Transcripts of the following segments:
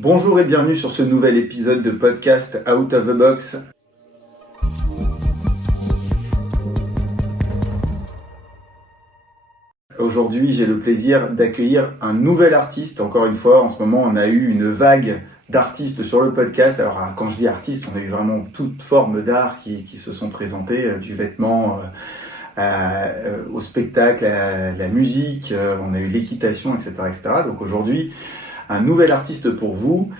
Bonjour et bienvenue sur ce nouvel épisode de podcast Out of the Box. Aujourd'hui, j'ai le plaisir d'accueillir un nouvel artiste. Encore une fois, en ce moment, on a eu une vague d'artistes sur le podcast. Alors, quand je dis artistes, on a eu vraiment toute forme d'art qui se sont présentés, du vêtement au spectacle, à la musique, on a eu l'équitation, etc., etc. Donc aujourd'hui, un nouvel artiste pour vous,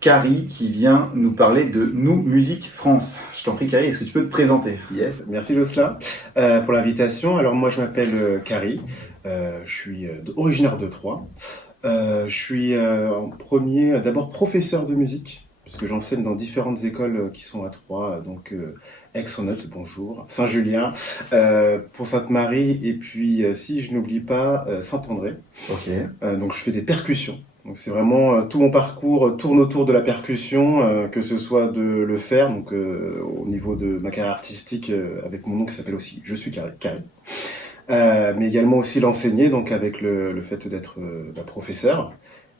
Carrie, qui vient nous parler de Nous Musique France. Je t'en prie, Carrie, est-ce que tu peux te présenter? Yes, merci Josselin pour l'invitation. Alors moi je m'appelle Carrie, je suis originaire de Troyes. Je suis en premier d'abord professeur de musique, puisque j'enseigne dans différentes écoles qui sont à Troyes, donc Aix-en-Othe, bonjour, Saint-Julien, pour Sainte-Marie, et puis si je n'oublie pas Saint-André. Ok. Donc je fais des percussions. Donc c'est vraiment tout mon parcours tourne autour de la percussion, que ce soit de le faire, donc au niveau de ma carrière artistique avec mon nom qui s'appelle aussi Je suis Carrie. Mais également aussi l'enseigner, donc avec le fait d'être professeur,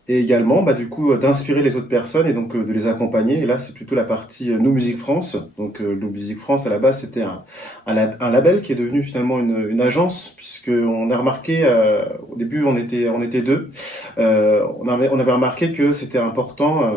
et également du coup d'inspirer les autres personnes et donc de les accompagner. Et là c'est plutôt la partie Nous Musique France. Donc Nous Musique France à la base c'était un label qui est devenu finalement une agence, puisque on a remarqué au début on était deux. On avait remarqué que c'était important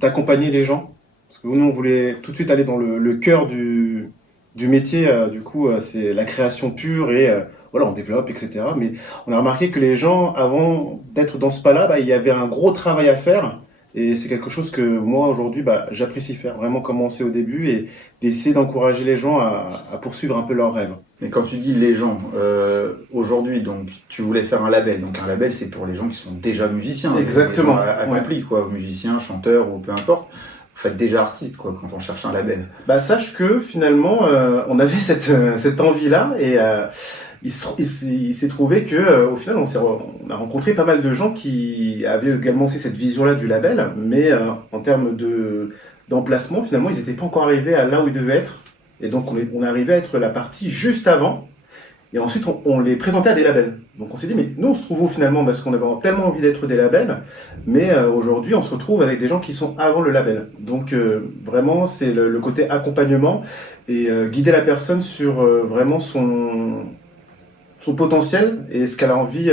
d'accompagner les gens, parce que nous on voulait tout de suite aller dans le cœur du métier. Du coup c'est la création pure et voilà, on développe, etc. Mais on a remarqué que les gens, avant d'être dans ce pas-là, il y avait un gros travail à faire. Et c'est quelque chose que moi, aujourd'hui, j'apprécie faire. Vraiment commencer au début et d'essayer d'encourager les gens à poursuivre un peu leurs rêves. Mais quand tu dis les gens, aujourd'hui, donc, tu voulais faire un label. Donc un label, c'est pour les gens qui sont déjà musiciens. Exactement. Accomplis, quoi, musiciens, chanteurs ou peu importe. Vous faites déjà artiste, quoi, quand on cherche un label. Sache que finalement, on avait cette envie-là et il s'est trouvé que au final on a rencontré pas mal de gens qui avaient également aussi cette vision-là du label, mais en termes d'emplacement, finalement ils n'étaient pas encore arrivés à là où ils devaient être, et donc on est arrivé à être la partie juste avant, et ensuite on les présentait à des labels. Donc on s'est dit mais nous on se trouve où finalement, parce qu'on avait tellement envie d'être des labels, mais aujourd'hui on se retrouve avec des gens qui sont avant le label. Donc vraiment c'est le côté accompagnement et guider la personne sur vraiment son potentiel et ce qu'elle a envie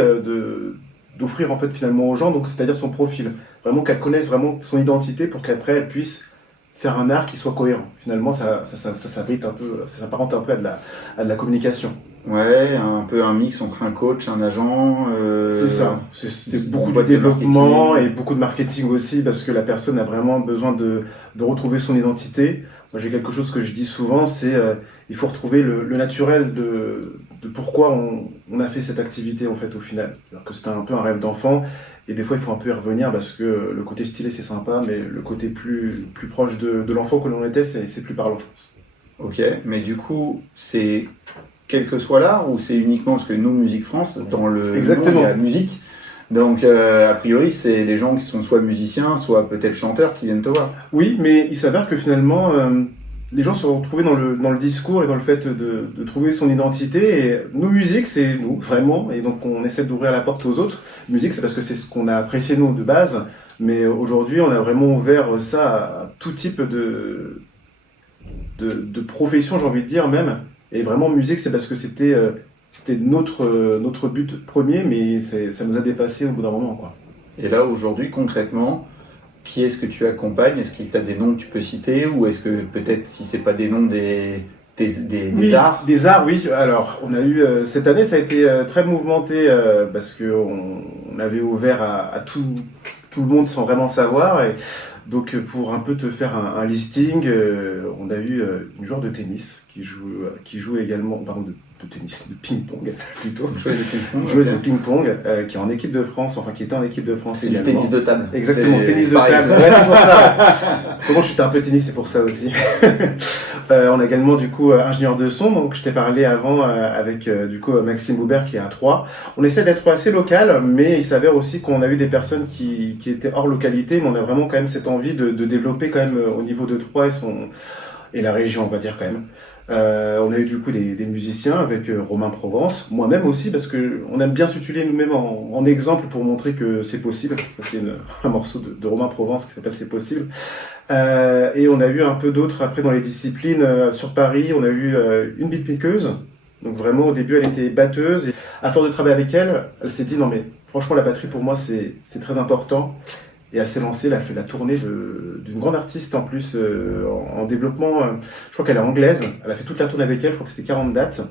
d'offrir en fait finalement aux gens, donc c'est-à-dire son profil, vraiment qu'elle connaisse vraiment son identité pour qu'après elle puisse faire un art qui soit cohérent. Finalement ça s'abrite un peu, ça s'apparente un peu à de la communication. Ouais, un peu un mix entre un coach, un agent. C'est ça. C'est beaucoup de développement et beaucoup de marketing aussi, parce que la personne a vraiment besoin de retrouver son identité. Moi, j'ai quelque chose que je dis souvent, c'est il faut retrouver le naturel de pourquoi on a fait cette activité en fait au final. Alors que c'était un peu un rêve d'enfant, et des fois il faut un peu y revenir, parce que le côté stylé c'est sympa, mais le côté plus proche de l'enfant que l'on était, c'est plus parlant, je pense. Ok, mais du coup c'est quel que soit l'art, ou c'est uniquement parce que Nous Musique France, dans le Exactement. nom, il y a musique. Donc, a priori, c'est les gens qui sont soit musiciens, soit peut-être chanteurs qui viennent te voir. Oui, mais il s'avère que finalement, les gens se sont retrouvés dans le discours et dans le fait de trouver son identité. Et Nous Musique, c'est nous, vraiment. Et donc, on essaie d'ouvrir la porte aux autres. Musique, c'est parce que c'est ce qu'on a apprécié, nous, de base. Mais aujourd'hui, on a vraiment ouvert ça à tout type de profession, j'ai envie de dire même. Et vraiment, musique, c'est parce que c'était notre but premier, mais ça nous a dépassé au bout d'un moment, quoi. Et là, aujourd'hui, concrètement, qui est-ce que tu accompagnes? Est-ce que tu as des noms que tu peux citer? Ou est-ce que peut-être, si c'est pas des noms, des arts? Des arts, oui. Alors, on a eu cette année, ça a été très mouvementé parce que on avait ouvert à tout le monde sans vraiment savoir. Et donc, pour un peu te faire un listing, on a eu une joueur de tennis qui joue également, pardon, de tennis, de ping-pong plutôt. Joueuse de ping-pong. Joueuse de ping-pong qui est en équipe de France, enfin qui était en équipe de France c'est également. du tennis de table. Exactement, c'est tennis de pareil. table. Ouais, c'est pour ça. Souvent, je suis un peu tennis, c'est pour ça aussi. On a également du coup ingénieur de son, donc je t'ai parlé avant avec du coup Maxime Boubert qui est à Troyes. On essaie d'être assez local, mais il s'avère aussi qu'on a eu des personnes qui étaient hors localité, mais on a vraiment quand même cette envie de développer quand même au niveau de Troyes et la région, on va dire quand même. On a eu du coup des musiciens avec Romain Provence, moi-même aussi, parce que on aime bien s'utiliser nous-mêmes en exemple pour montrer que c'est possible. C'est un morceau de Romain Provence qui s'appelle C'est possible. Et on a eu un peu d'autres après dans les disciplines. Sur Paris, on a eu une beatmakeuse. Donc vraiment au début elle était batteuse. Et à force de travailler avec elle, elle s'est dit non mais franchement la batterie pour moi c'est très important. Et elle s'est lancée, elle a fait la tournée d'une grande artiste en plus en développement. Je crois qu'elle est anglaise. Elle a fait toute la tournée avec elle, je crois que c'était 40 dates.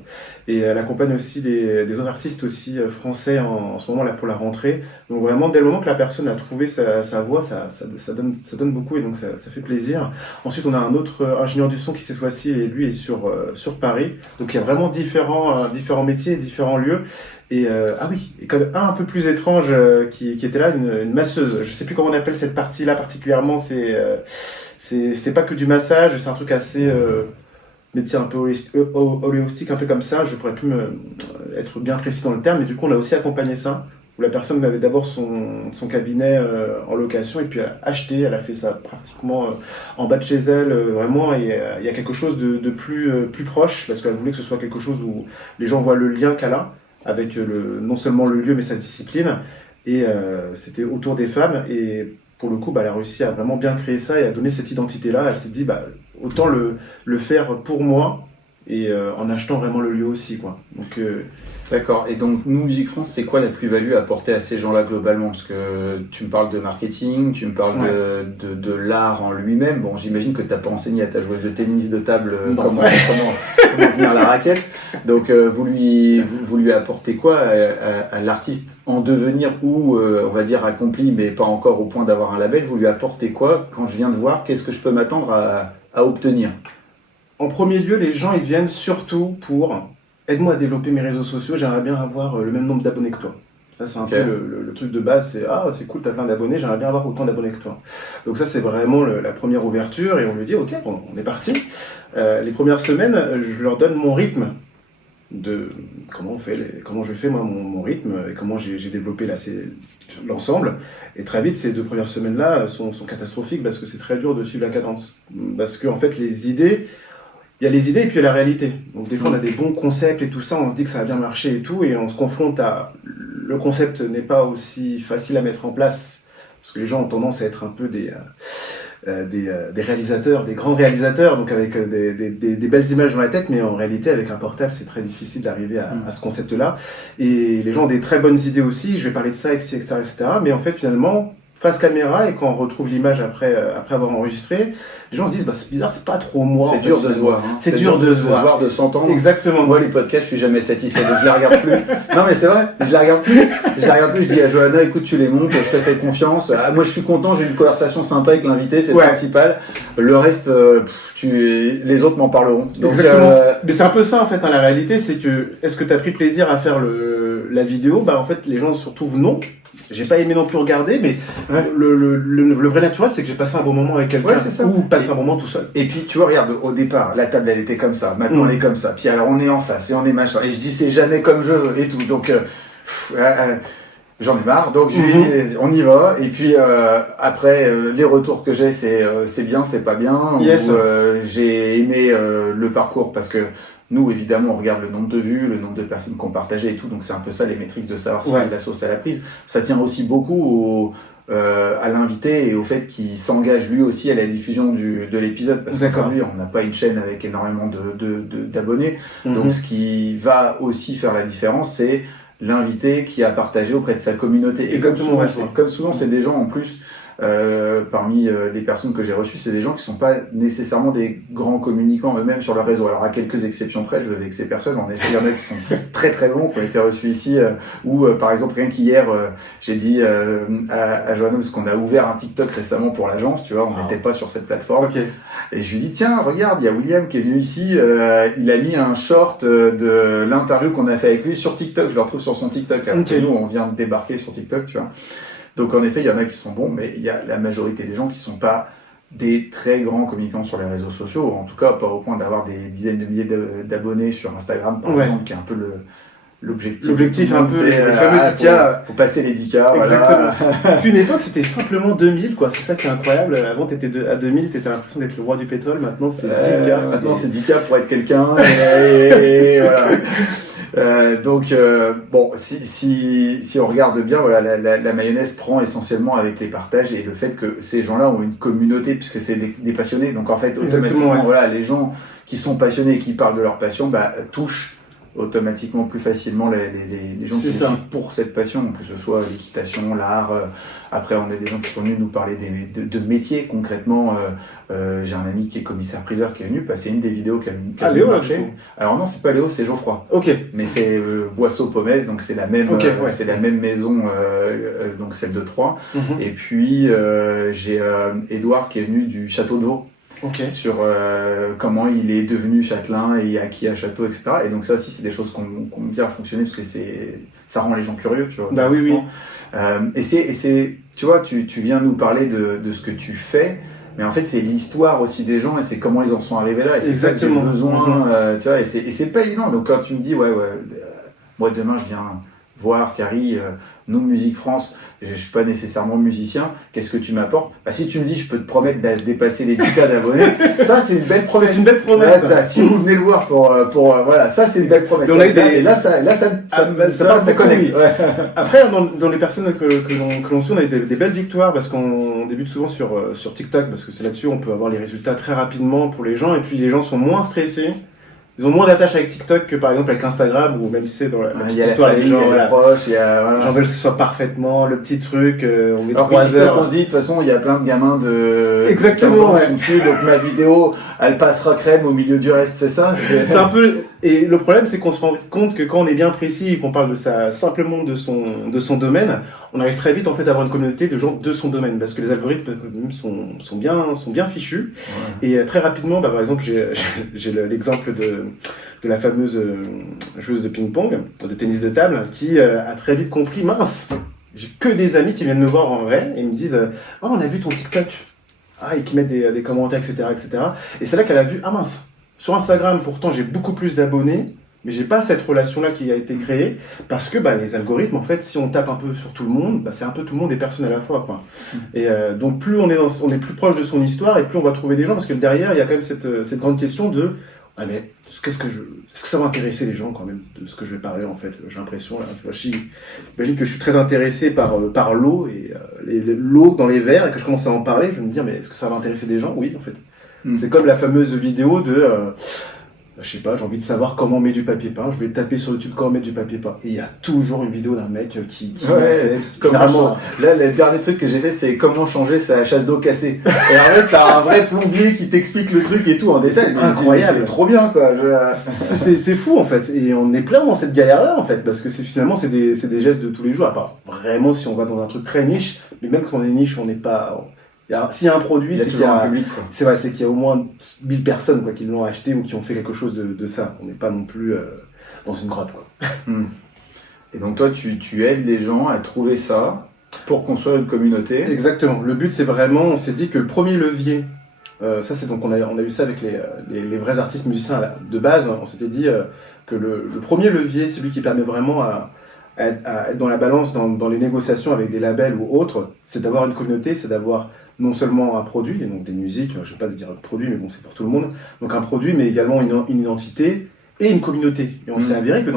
Et elle accompagne aussi des autres artistes aussi français en ce moment là pour la rentrée. Donc vraiment, dès le moment que la personne a trouvé sa voix, ça donne beaucoup et donc ça fait plaisir. Ensuite, on a un autre ingénieur du son qui cette fois-ci, et lui est sur Paris. Donc il y a vraiment différents métiers, différents lieux. Et ah oui, et comme un peu plus étrange qui était là, une masseuse. Je sais plus comment on appelle cette partie-là particulièrement. C'est pas que du massage, c'est un truc assez métier un peu holistique, un peu comme ça. Je pourrais plus être bien précis dans le terme, mais du coup on a aussi accompagné ça. Où la personne avait d'abord son cabinet en location et puis elle a acheté, elle a fait ça pratiquement en bas de chez elle, vraiment. Et il y a quelque chose de plus proche parce qu'elle voulait que ce soit quelque chose où les gens voient le lien qu'elle a avec non seulement le lieu mais sa discipline, et c'était autour des femmes, et pour le coup elle a réussi à vraiment bien créer ça et à donner cette identité là. Elle s'est dit autant le faire pour moi et en achetant vraiment le lieu aussi quoi. Donc D'accord. Et donc, nous, Musique France, c'est quoi la plus-value à apporter à ces gens-là globalement? Parce que tu me parles de marketing, tu me parles de l'art en lui-même. Bon, j'imagine que tu n'as pas enseigné à ta joueuse de tennis de table comment tenir la raquette. Donc, vous lui apportez quoi à l'artiste en devenir ou, on va dire, accompli, mais pas encore au point d'avoir un label? Vous lui apportez quoi quand je viens de voir? Qu'est-ce que je peux m'attendre à obtenir? En premier lieu, les gens ils viennent surtout pour aide-moi à développer mes réseaux sociaux, j'aimerais bien avoir le même nombre d'abonnés que toi. Ça, c'est un peu le truc de base, c'est cool, t'as plein d'abonnés, j'aimerais bien avoir autant d'abonnés que toi. Donc ça, c'est vraiment la première ouverture, et on lui dit, ok, on est parti. Les premières semaines, je leur donne mon rythme de comment je fais moi mon rythme, et comment j'ai développé l'ensemble. Et très vite, ces 2 premières semaines-là sont catastrophiques, parce que c'est très dur de suivre la cadence. Parce que en fait, il y a les idées et puis il y a la réalité. Donc des fois on a des bons concepts et tout ça, on se dit que ça va bien marcher et tout, et on se confronte le concept n'est pas aussi facile à mettre en place, parce que les gens ont tendance à être un peu des réalisateurs, des grands réalisateurs, donc avec des belles images dans la tête, mais en réalité avec un portable c'est très difficile d'arriver à ce concept-là. Et les gens ont des très bonnes idées aussi, je vais parler de ça, etc., etc. Mais en fait finalement, face caméra, et quand on retrouve l'image après avoir enregistré, les gens se disent c'est bizarre, c'est pas trop moi. C'est dur de se voir. C'est dur de se voir, de s'entendre. Exactement. Moi, les podcasts, je suis jamais satisfait, donc je les regarde plus. Non, mais c'est vrai, je les regarde plus. Je dis à Johanna, écoute, tu les montes, je te fais confiance. Ah, moi, je suis content, j'ai eu une conversation sympa avec l'invité, c'est le principal. Le reste, les autres m'en parleront. Donc, exactement. Mais c'est un peu ça, en fait, la réalité, c'est que, est-ce que t'as pris plaisir à faire la vidéo? En fait, les gens se retrouvent non. J'ai pas aimé non plus regarder, mais le vrai naturel, c'est que j'ai passé un bon moment avec quelqu'un, ou passer un moment tout seul. Et puis, tu vois, regarde, au départ, la table, elle était comme ça, maintenant elle est comme ça, puis alors on est en face, et on est machin, et je dis c'est jamais comme je veux, et tout, donc j'en ai marre, donc je lui dis on y va, et puis après, les retours que j'ai, c'est bien, c'est pas bien, yes. ou j'ai aimé le parcours, parce que nous, évidemment, on regarde le nombre de vues, le nombre de personnes qui ont partagé et tout, donc c'est un peu ça les métriques de savoir si la sauce à la prise. Ça tient aussi beaucoup à l'invité et au fait qu'il s'engage lui aussi à la diffusion de l'épisode, parce qu'aujourd'hui, on n'a pas une chaîne avec énormément d'abonnés, donc ce qui va aussi faire la différence, c'est l'invité qui a partagé auprès de sa communauté. Et comme souvent, c'est des gens en plus, parmi les personnes que j'ai reçues, c'est des gens qui sont pas nécessairement des grands communicants eux-mêmes sur leur réseau. Alors à quelques exceptions près, je veux vexer personne. Il y en a qui sont très très bons, qui ont été reçus ici, ou par exemple rien qu'hier, j'ai dit à Johanna, parce qu'on a ouvert un TikTok récemment pour l'agence, tu vois, on n'était pas sur cette plateforme. Et je lui dis tiens, regarde, il y a William qui est venu ici, il a mis un short de l'interview qu'on a fait avec lui sur TikTok. Je le retrouve sur son TikTok. Alors que nous, on vient de débarquer sur TikTok, tu vois. Donc en effet, il y en a qui sont bons, mais il y a la majorité des gens qui sont pas des très grands communicants sur les réseaux sociaux, en tout cas pas au point d'avoir des dizaines de milliers d'abonnés sur Instagram, par exemple, qui est un peu L'objectif un peu, les fameux 10K. Faut passer les 10K, Exactement. Puis une époque, c'était simplement 2000, quoi. C'est ça qui est incroyable. Avant, à 2000, t'étais l'impression d'être le roi du pétrole. Maintenant, c'est 10K. Maintenant, c'est 10K pour être quelqu'un. Et voilà. Donc, bon, si on regarde bien, voilà, la mayonnaise prend essentiellement avec les partages et le fait que ces gens-là ont une communauté, puisque c'est des passionnés. Donc, en fait, automatiquement, ouais. voilà, les gens qui sont passionnés et qui parlent de leur passion, touchent automatiquement plus facilement les gens qui les suivent pour cette passion, que ce soit l'équitation, l'art. Après, on a des gens qui sont venus nous parler de métiers concrètement. J'ai un ami qui est commissaire-priseur qui est venu passer une des vidéos qui a Léo, marché. Alors non, c'est pas Léo, c'est Geoffroy. Ok. Mais c'est Boisseau-Pomez, donc c'est la même, c'est la même maison, donc celle de Troyes. Mm-hmm. Et puis j'ai Édouard qui est venu du Château de Vaux. Okay. Sur comment il est devenu châtelain et acquis à château, etc. Et donc ça aussi, c'est des choses qu'on bien fonctionner parce que ça rend les gens curieux, tu vois. Bah oui, oui. Et c'est, tu vois, tu viens nous parler de ce que tu fais, mais en fait, c'est l'histoire aussi des gens et c'est comment ils en sont arrivés là. Et c'est ça que j'ai besoin, tu vois. Et c'est pas évident. Donc quand tu me dis, moi demain, je viens voir Carrie, nous Musique France. Je suis pas nécessairement musicien, qu'est-ce que tu m'apportes? Si tu me dis je peux te promettre de dépasser les 10K d'abonnés, ça c'est une belle promesse. C'est une belle promesse. Ça, si vous venez le voir pour voilà, ça c'est une belle promesse. Et là ça connecte. Ouais. Après dans les personnes que l'on suit, on a des belles victoires parce qu'on débute souvent sur TikTok parce que c'est là-dessus on peut avoir les résultats très rapidement pour les gens et puis les gens sont moins stressés. Ils ont moins d'attache avec TikTok que par exemple avec Instagram ou même dans la petite histoire des gens, il y a les proches, il y a les gens veulent que ce soit parfaitement le petit truc, on met alors 3 heures. On se dit de toute façon il y a plein de gamins de exactement qui sont dessus, donc ma vidéo elle passera crème au milieu du reste, c'est ça? C'est un peu et le problème c'est qu'on se rend compte que quand on est bien précis et qu'on parle simplement de son domaine, on arrive très vite en fait à avoir une communauté de gens de son domaine parce que les algorithmes sont bien fichus et très rapidement par exemple j'ai l'exemple de la fameuse joueuse de ping-pong, de tennis de table qui a très vite compris mince, j'ai que des amis qui viennent me voir en vrai et me disent on a vu ton TikTok et qui mettent des commentaires etc. Et c'est là qu'elle a vu mince, sur Instagram pourtant j'ai beaucoup plus d'abonnés mais j'ai pas cette relation-là qui a été créée parce que les algorithmes, en fait, si on tape un peu sur tout le monde, c'est un peu tout le monde et personne à la fois, quoi. Et donc plus on est plus proche de son histoire et plus on va trouver des gens parce que derrière il y a quand même cette grande question de mais est-ce que ça va intéresser les gens quand même de ce que je vais parler en fait. J'ai l'impression là, tu vois, j'imagine que je suis très intéressé par l'eau et l'eau dans les verres et que je commence à en parler, je vais me dire mais est-ce que ça va intéresser des gens? Oui, en fait. C'est comme la fameuse vidéo de je sais pas, j'ai envie de savoir comment on met du papier peint, je vais taper sur YouTube comment on met du papier peint. Et il y a toujours une vidéo d'un mec qui là, le dernier truc que j'ai fait, c'est comment changer sa chasse d'eau cassée. Et en fait, t'as un vrai plombier qui t'explique le truc et tout en détail. C'est incroyable. C'est trop bien, quoi. C'est fou, en fait. Et on est plein dans cette galère-là, en fait, parce que finalement, c'est des gestes de tous les jours, à part vraiment si on va dans un truc très niche. Mais même quand on est niche, on n'est pas... S'il y a un produit, c'est qu'il y a un public, quoi. C'est vrai, c'est qu'il y a au moins 1000 personnes qui l'ont acheté ou qui ont fait quelque chose de ça. On n'est pas non plus dans une grotte, quoi. Et donc toi, tu aides les gens à trouver ça pour construire une communauté. Exactement. Le but, c'est vraiment, on s'est dit que le premier levier, ça c'est donc on a eu ça avec les vrais artistes musiciens de base. On s'était dit que le premier levier, c'est lui qui permet vraiment à être dans la balance dans les négociations avec des labels ou autres, c'est d'avoir une communauté, c'est d'avoir non seulement un produit, et donc des musiques, je ne vais pas dire produit, mais bon, c'est pour tout le monde, donc un produit, mais également une identité et une communauté. Et on s'est avéré que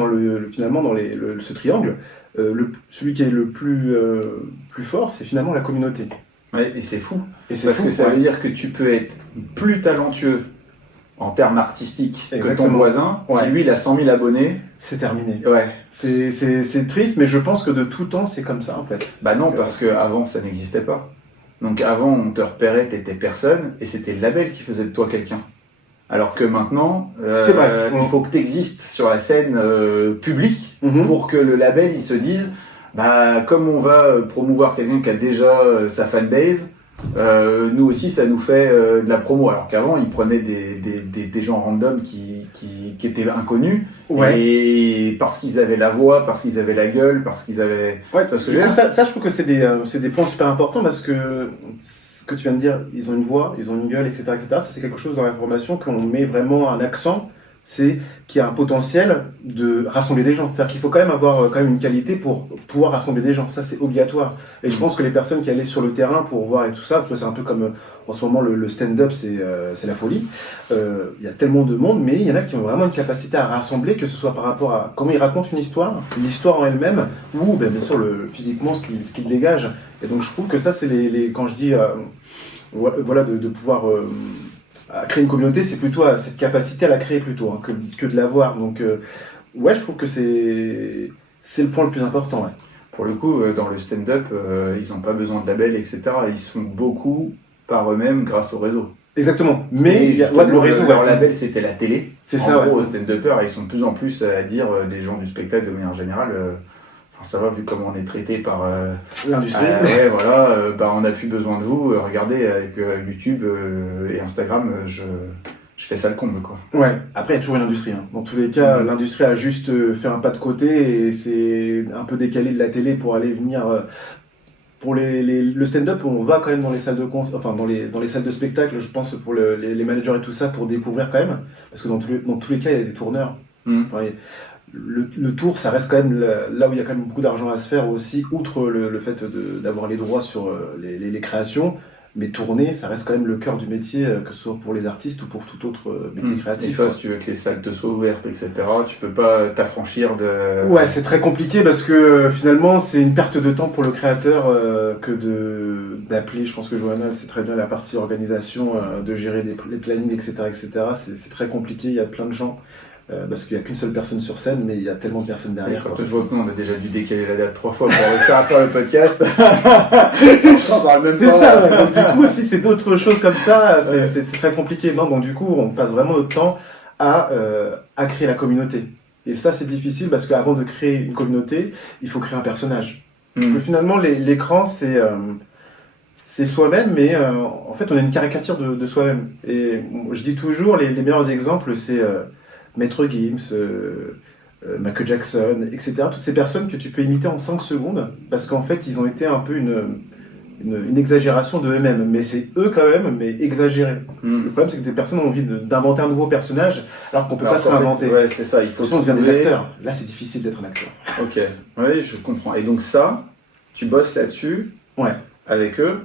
finalement, dans ce triangle, celui qui est le plus fort, c'est finalement la communauté. Ouais, et c'est fou. Parce que ça veut dire que tu peux être plus talentueux en termes artistiques que ton voisin. Si lui, il a 100 000 abonnés, c'est terminé. Ouais. C'est triste, mais je pense que de tout temps, c'est comme ça, en fait. Non, parce qu'avant, ça n'existait pas. Donc avant, on te repérait, t'étais personne, et c'était le label qui faisait de toi quelqu'un. Alors que maintenant, c'est vrai. Il faut que tu existes sur la scène publique pour que le label, il se dise, comme on va promouvoir quelqu'un qui a déjà sa fanbase, nous aussi, ça nous fait de la promo. Alors qu'avant, ils prenaient des gens random qui étaient inconnus, et parce qu'ils avaient la voix, parce qu'ils avaient la gueule, parce qu'ils avaient... Ouais, parce que ça, je trouve que c'est des points super importants, parce que ce que tu viens de dire, ils ont une voix, ils ont une gueule, etc. Ça, c'est quelque chose dans l'information qu'on met vraiment un accent c'est qu'il y a un potentiel de rassembler des gens. C'est-à-dire qu'il faut quand même avoir quand même une qualité pour pouvoir rassembler des gens. Ça, c'est obligatoire. Et je pense que les personnes qui allaient sur le terrain pour voir et tout ça, tu vois, c'est un peu comme en ce moment le stand-up, c'est la folie. Il y a tellement de monde, mais il y en a qui ont vraiment une capacité à rassembler, que ce soit par rapport à comment ils racontent une histoire, l'histoire en elle-même, ou bien sûr physiquement ce qu'ils dégagent. Et donc je trouve que ça, c'est quand je dis voilà de pouvoir à créer une communauté, c'est plutôt cette capacité à la créer plutôt que de l'avoir. Donc ouais, je trouve que c'est le point le plus important. Ouais. Pour le coup, dans le stand-up, ils n'ont pas besoin de label, etc. Ils se font beaucoup par eux-mêmes grâce au réseau. Exactement. Mais le réseau, leur label, c'était la télé. C'est ça. En gros, stand-uppers, ils sont de plus en plus à dire, les gens du spectacle de manière générale, ça va, vu comment on est traité par l'industrie. Ouais, voilà, on n'a plus besoin de vous. Regardez, avec YouTube et Instagram, je fais ça le comble, quoi. Ouais, après il y a toujours une industrie. Hein. Dans tous les cas, l'industrie a juste fait un pas de côté et c'est un peu décalé de la télé pour aller venir. Pour le stand-up, on va quand même dans les salles de dans les salles de spectacle, je pense, pour les managers et tout ça, pour découvrir quand même. Parce que dans tous les cas, il y a des tourneurs. Enfin, le tour, ça reste quand même là où il y a quand même beaucoup d'argent à se faire aussi, outre le fait d'avoir les droits sur les créations. Mais tourner, ça reste quand même le cœur du métier, que ce soit pour les artistes ou pour tout autre métier créatif. Et ça, si tu veux que les salles te soient ouvertes, etc., tu peux pas t'affranchir de... Ouais, c'est très compliqué parce que finalement, c'est une perte de temps pour le créateur que d'appeler. Je pense que Johanna, c'est très bien la partie organisation, de gérer les plannings, etc., etc. C'est très compliqué, il y a plein de gens. Parce qu'il n'y a qu'une seule personne sur scène, mais il y a tellement de personnes derrière. Quand je vois que nous, on a déjà dû décaler la date 3 fois pour réussir à faire le podcast. On parle même c'est pas. Ça, ouais. Donc, du coup, si c'est d'autres choses comme ça, c'est très compliqué. Non, donc du coup, on passe vraiment notre temps à créer la communauté. Et ça, c'est difficile parce qu'avant de créer une communauté, il faut créer un personnage. Parce que finalement, l'écran, c'est soi-même, mais en fait, on a une caricature de soi-même. Et je dis toujours, les meilleurs exemples, c'est... Maître Gims, Michael Jackson, etc. Toutes ces personnes que tu peux imiter en 5 secondes, parce qu'en fait, ils ont été un peu une exagération de eux-mêmes. Mais c'est eux quand même, mais exagérés. Le problème, c'est que des personnes ont envie d'inventer un nouveau personnage, alors qu'on peut pas se réinventer. Ouais, c'est ça, il faut on devient des acteurs. Là, c'est difficile d'être un acteur. Ok, oui, je comprends. Et donc ça, tu bosses là-dessus, avec eux.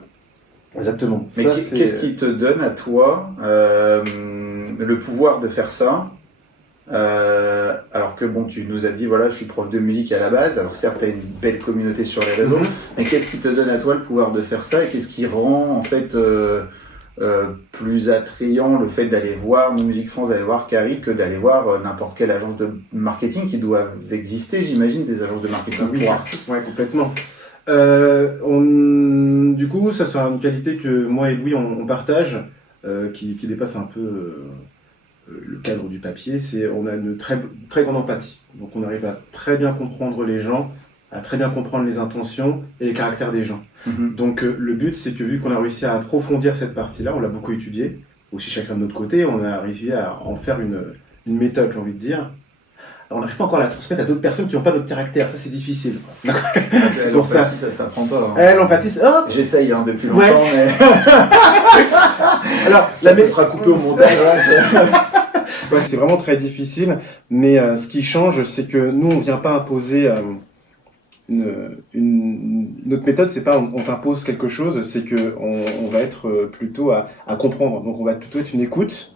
Exactement. Mais qu'est-ce qui te donne à toi le pouvoir de faire ça? Alors que bon, tu nous as dit voilà, je suis prof de musique à la base. Alors certes, tu as une belle communauté sur les réseaux, mais qu'est-ce qui te donne à toi le pouvoir de faire ça et qu'est-ce qui rend en fait plus attrayant le fait d'aller voir New Music France, d'aller voir Carrie, que d'aller voir n'importe quelle agence de marketing qui doivent exister, j'imagine, des agences de marketing pour artistes. Ouais, complètement. Du coup, ça c'est une qualité que moi et Louis on partage, qui dépasse un peu le cadre du papier, c'est on a une très, très grande empathie. Donc on arrive à très bien comprendre les gens, à très bien comprendre les intentions et les caractères des gens. Donc le but, c'est que vu qu'on a réussi à approfondir cette partie-là, on l'a beaucoup étudié, aussi chacun de notre côté, on a réussi à en faire une méthode, j'ai envie de dire. Alors, on n'arrive pas encore à la transmettre à d'autres personnes qui n'ont pas notre caractère, ça c'est difficile. Pour ça s'apprend pas. L'empathie, j'essaye depuis longtemps, mais... Alors, ça sera coupé au montage. Ouais, c'est vraiment très difficile, mais ce qui change, c'est que nous, on vient pas imposer notre méthode, c'est pas on t'impose quelque chose, c'est que on va être plutôt à comprendre. Donc on va plutôt être une écoute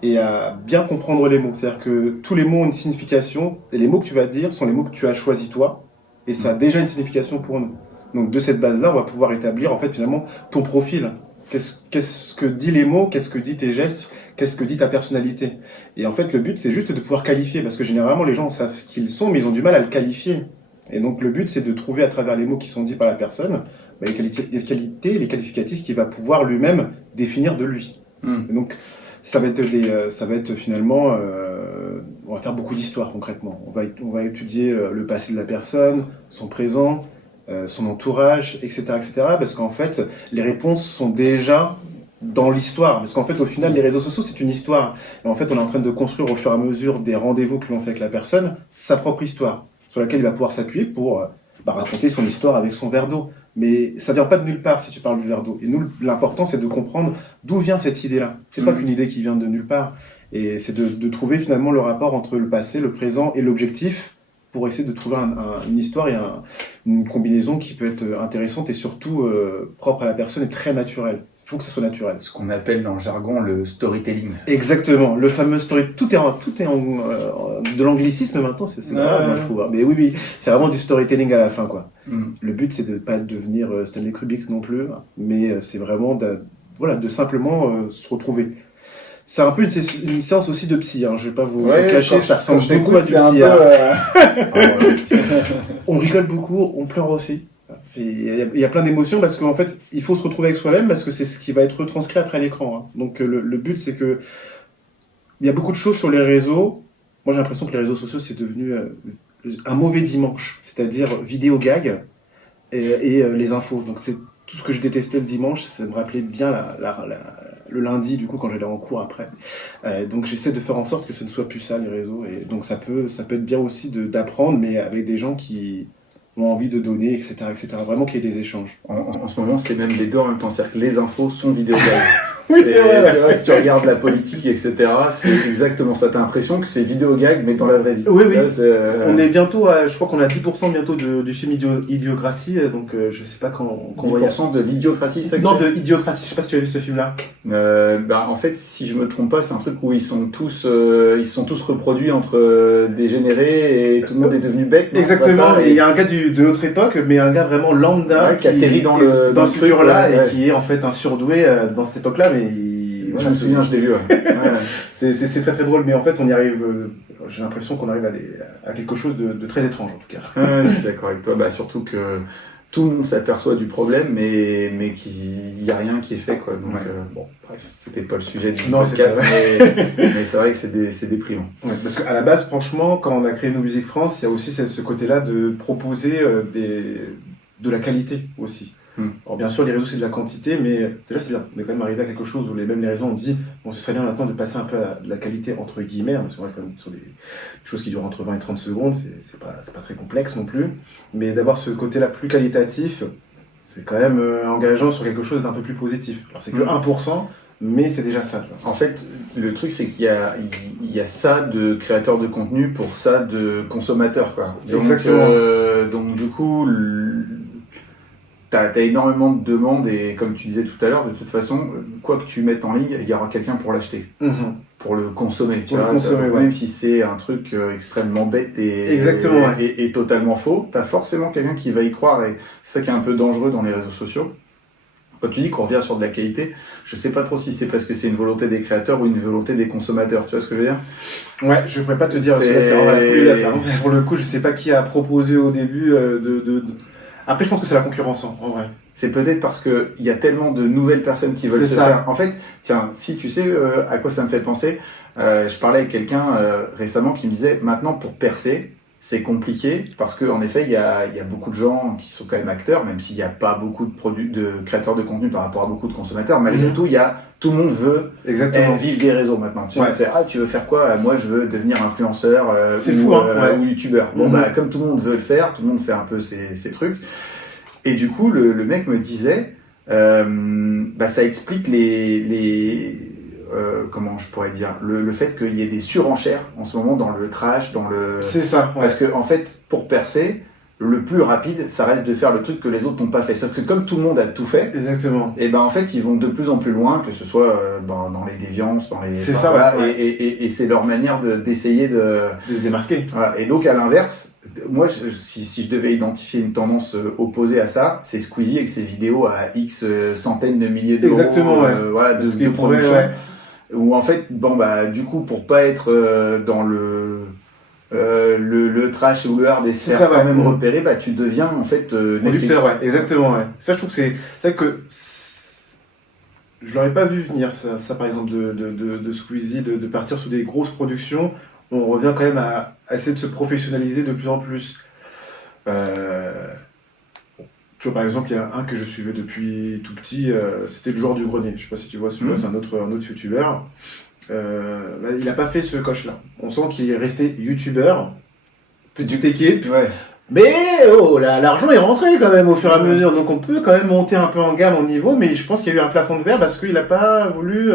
et à bien comprendre les mots. C'est-à-dire que tous les mots ont une signification, et les mots que tu vas dire sont les mots que tu as choisis toi, et ça a déjà une signification pour nous. Donc de cette base-là, on va pouvoir établir en fait finalement ton profil. Qu'est-ce que dit les mots, qu'est-ce que dit tes gestes, qu'est-ce que dit ta personnalité. Et en fait, le but, c'est juste de pouvoir qualifier, parce que généralement, les gens savent qui ils sont, mais ils ont du mal à le qualifier. Et donc, le but, c'est de trouver à travers les mots qui sont dits par la personne, les qualités, les qualificatifs qu'il va pouvoir lui-même définir de lui. Et donc, ça va être finalement, on va faire beaucoup d'histoires concrètement. On va étudier le passé de la personne, son présent, son entourage, etc., parce qu'en fait, les réponses sont déjà dans l'histoire, parce qu'en fait, au final, les réseaux sociaux, c'est une histoire. Et en fait, on est en train de construire au fur et à mesure des rendez-vous que l'on fait avec la personne, sa propre histoire, sur laquelle il va pouvoir s'appuyer pour raconter son histoire avec son verre d'eau. Mais ça vient pas de nulle part si tu parles du verre d'eau. Et nous, l'important, c'est de comprendre d'où vient cette idée-là. C'est pas qu'une idée qui vient de nulle part. Et c'est de trouver finalement le rapport entre le passé, le présent et l'objectif pour essayer de trouver une histoire et une combinaison qui peut être intéressante et surtout propre à la personne et très naturelle. Il faut que ce soit naturel. Ce qu'on appelle dans le jargon le storytelling. Exactement, le fameux story. Tout est de l'anglicisme maintenant, c'est grave, moi je trouve. Mais oui, c'est vraiment du storytelling à la fin, quoi. Le but, c'est de pas devenir Stanley Kubrick non plus, mais c'est vraiment de simplement se retrouver. C'est un peu une séance aussi de psy, hein. Je vais pas vous cacher, ça ressemble beaucoup à du psy. On rigole beaucoup, on pleure aussi. Il y a plein d'émotions parce qu'en fait, il faut se retrouver avec soi-même parce que c'est ce qui va être retranscrit après l'écran. Hein. Donc le but, c'est que il y a beaucoup de choses sur les réseaux. Moi, j'ai l'impression que les réseaux sociaux, c'est devenu un mauvais dimanche, c'est-à-dire vidéo gag et les infos. Donc c'est tout ce que je détestais le dimanche, ça me rappelait bien le lundi, du coup, quand j'allais en cours après. Donc j'essaie de faire en sorte que ce ne soit plus ça, les réseaux. Et donc ça peut être bien aussi d'apprendre, mais avec des gens qui ont envie de donner, etc. Vraiment qu'il y ait des échanges. En ce moment, c'est même les deux en même temps. C'est-à-dire que les infos sont vidéo gag. Oui, c'est vrai. Tu vois, si tu regardes la politique, etc., c'est exactement ça. T'as l'impression que c'est vidéo gag, mais dans la vraie vie. Oui. Là, on est bientôt je crois qu'on a 10% bientôt du film Idiocratie, donc je sais pas quand 10% de l'Idiocratie, ça? Non, de Idiocratie, je sais pas si tu as vu ce film-là. En fait, si je me trompe pas, c'est un truc où ils sont tous reproduits entre dégénérés et tout le monde est devenu bête. Exactement, et il y a un gars de notre époque, mais un gars vraiment lambda qui atterrit dans le futur là, et qui est en fait un surdoué dans cette époque-là, mais je me souviens, je l'ai vu. C'est très très drôle, mais en fait on y arrive. J'ai l'impression qu'on arrive à quelque chose de très étrange en tout cas. Je suis d'accord avec toi. Surtout que tout le monde s'aperçoit du problème, mais qu'il n'y a rien qui est fait, quoi. Donc bref, c'était pas le sujet du podcast, mais c'est vrai que c'est déprimant. Ouais, parce qu'à la base, franchement, quand on a créé No Music France, il y a aussi ce côté-là de proposer de la qualité aussi. Alors bien sûr, les réseaux c'est de la quantité, mais déjà c'est bien. On est quand même arrivé à quelque chose où même les réseaux ont dit bon, ce serait bien maintenant de passer un peu à de la qualité entre guillemets, parce qu'on reste quand même sur des choses qui durent entre 20 et 30 secondes, c'est pas très complexe non plus, mais d'avoir ce côté-là plus qualitatif, c'est quand même engageant sur quelque chose d'un peu plus positif. Alors c'est que 1%, mais c'est déjà ça. En fait, le truc c'est qu'il y a ça de créateurs de contenu pour ça de consommateurs, quoi. Donc du coup, T'as énormément de demandes et comme tu disais tout à l'heure, de toute façon, quoi que tu mettes en ligne, il y aura quelqu'un pour l'acheter, pour le consommer. Même si c'est un truc extrêmement bête et totalement faux, t'as forcément quelqu'un qui va y croire et c'est ça qui est un peu dangereux dans les réseaux sociaux. Quand tu dis qu'on revient sur de la qualité, je sais pas trop si c'est parce que c'est une volonté des créateurs ou une volonté des consommateurs, tu vois ce que je veux dire? Ouais, je pourrais pas te dire, pour le coup, je sais pas qui a proposé au début Après, je pense que c'est la concurrence, en vrai. C'est peut-être parce que il y a tellement de nouvelles personnes qui veulent se faire. En fait, tiens, si tu sais à quoi ça me fait penser, je parlais avec quelqu'un récemment qui me disait maintenant pour percer, c'est compliqué parce que en effet, il y a beaucoup de gens qui sont quand même acteurs, même s'il n'y a pas beaucoup de créateurs de contenu par rapport à beaucoup de consommateurs. Malgré tout, tout le monde veut vivre des réseaux maintenant. Tu sais, tu veux faire quoi? Moi, je veux devenir influenceur ou youtubeur. Bon, comme tout le monde veut le faire, tout le monde fait un peu ces trucs. Et du coup, le mec me disait, ça explique comment je pourrais dire, le fait qu'il y ait des surenchères en ce moment dans le trash, C'est ça. Parce que en fait, pour percer, le plus rapide, ça reste de faire le truc que les autres n'ont pas fait. Sauf que comme tout le monde a tout fait, et en fait, ils vont de plus en plus loin, que ce soit dans les déviances, dans les. C'est ça. Et c'est leur manière d'essayer de se démarquer. Voilà. Et donc à l'inverse, moi, si je devais identifier une tendance opposée à ça, c'est Squeezie avec ses vidéos à X centaines de milliers d'euros. Exactement. De production. Où en fait, du coup, pour pas être dans le trash ou le hard et se faire quand même repérer, tu deviens en fait producteur, exactement. Ça, je trouve que c'est vrai que je l'aurais pas vu venir ça par exemple de Squeezie de partir sur des grosses productions. On revient quand même à essayer de se professionnaliser de plus en plus. Tu vois, par exemple, il y a un que je suivais depuis tout petit, c'était le joueur du grenier. Je sais pas si tu vois celui-là, c'est un autre youtubeur. Il a pas fait ce coche-là. On sent qu'il est resté youtubeur, petite équipe, Mais l'argent est rentré quand même au fur et à mesure, donc on peut quand même monter un peu en gamme en niveau, mais je pense qu'il y a eu un plafond de verre parce qu'il n'a pas voulu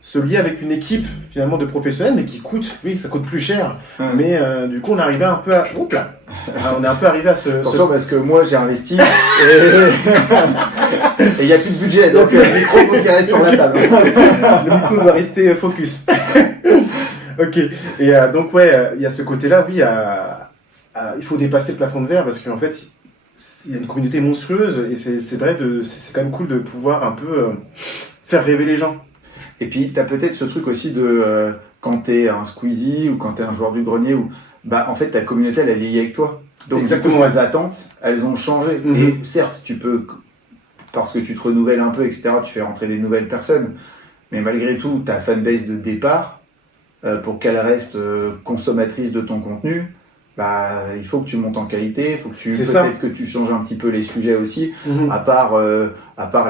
se lier avec une équipe finalement de professionnels, mais qui coûte, oui, ça coûte plus cher. Mais du coup, on est arrivé un peu à, on est un peu arrivé à Attention parce que moi j'ai investi et il n'y a plus de budget, donc le micro faut qu'il reste sur la table. Le micro doit rester focus. Ok. Et donc ouais, il y a ce côté-là, oui. Il faut dépasser le plafond de verre parce qu'en fait, il y a une communauté monstrueuse et c'est vrai, c'est quand même cool de pouvoir un peu faire rêver les gens. Et puis, tu as peut-être ce truc aussi de quand tu es un Squeezie ou quand tu es un joueur du grenier, où, en fait, ta communauté, elle a vieilli avec toi. Donc, exactement, les attentes, elles ont changé. Et certes, tu peux, parce que tu te renouvelles un peu, etc., tu fais rentrer des nouvelles personnes. Mais malgré tout, ta fanbase de départ, pour qu'elle reste consommatrice de ton contenu, il faut que tu montes en qualité, il faut que que tu changes un petit peu les sujets aussi, à part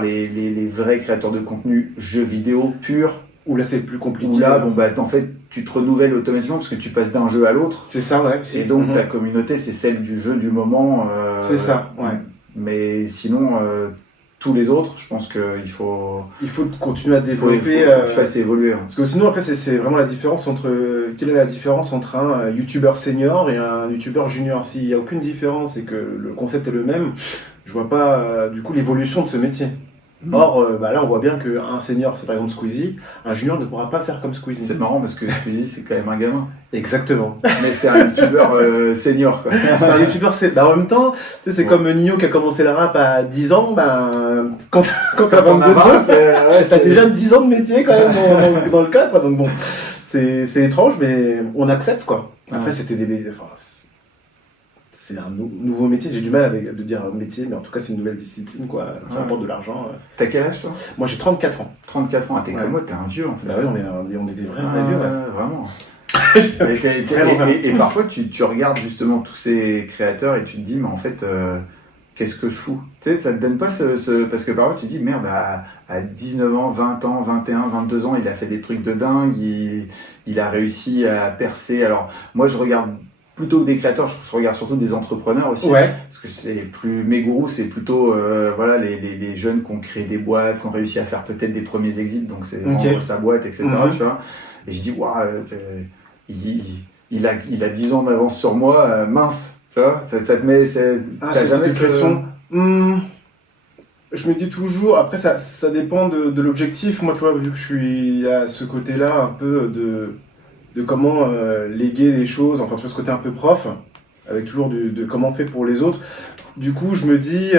les vrais créateurs de contenu jeux vidéo purs, où là c'est plus compliqué. Où là, en fait, tu te renouvelles automatiquement parce que tu passes d'un jeu à l'autre. C'est ça, ouais. Et donc ta communauté, c'est celle du jeu du moment. C'est ça, ouais. Mais sinon, tous les autres, je pense qu'il faut... Il faut continuer à développer... Il faut que tu fasses évoluer. Parce que sinon, après, c'est vraiment la différence entre... Quelle est la différence entre un youtubeur senior et un youtubeur junior? S'il n'y a aucune différence et que le concept est le même, je vois pas, du coup, l'évolution de ce métier. Or, là, on voit bien qu'un senior, c'est par exemple Squeezie, un junior ne pourra pas faire comme Squeezie. C'est marrant parce que Squeezie, c'est quand même un gamin. Exactement. Mais c'est un youtubeur senior, quoi. C'est un youtubeur senior. En même temps, c'est comme Nino qui a commencé la rap à 10 ans, quand t'as 22 ans, t'as déjà 10 ans de métier quand même dans le cas, quoi. Donc bon, c'est étrange, mais on accepte, quoi. Après, c'était c'est un nouveau métier, j'ai du mal de dire métier, mais en tout cas c'est une nouvelle discipline, quoi. Ça apporte de l'argent. T'as quel âge, toi? Moi j'ai 34 ans. 34 ans, t'es comme moi, t'es un vieux en fait. Bah oui, on est des vrais vieux, Vraiment. Et parfois tu regardes justement tous ces créateurs et tu te dis, mais en fait, qu'est-ce que je fous? Tu sais, ça te donne pas parce que parfois tu te dis, merde, à 19 ans, 20 ans, 21, 22 ans, il a fait des trucs de dingue, il a réussi à percer. Alors, moi je regarde plutôt que des créateurs, je regarde surtout des entrepreneurs aussi. Ouais. Parce que c'est plus mes gourous, c'est plutôt les jeunes qui ont créé des boîtes, qui ont réussi à faire peut-être des premiers exits, donc c'est vendre sa boîte, etc. Tu vois. Et je dis il a 10 ans d'avance sur moi, mince, tu vois. Ça te met, t'as jamais cette pression. Je me dis toujours, après ça dépend de l'objectif. Moi, tu vois, vu que je suis à ce côté-là un peu de comment léguer des choses, enfin tu vois ce côté un peu prof, avec toujours de comment on fait pour les autres. Du coup, je me dis,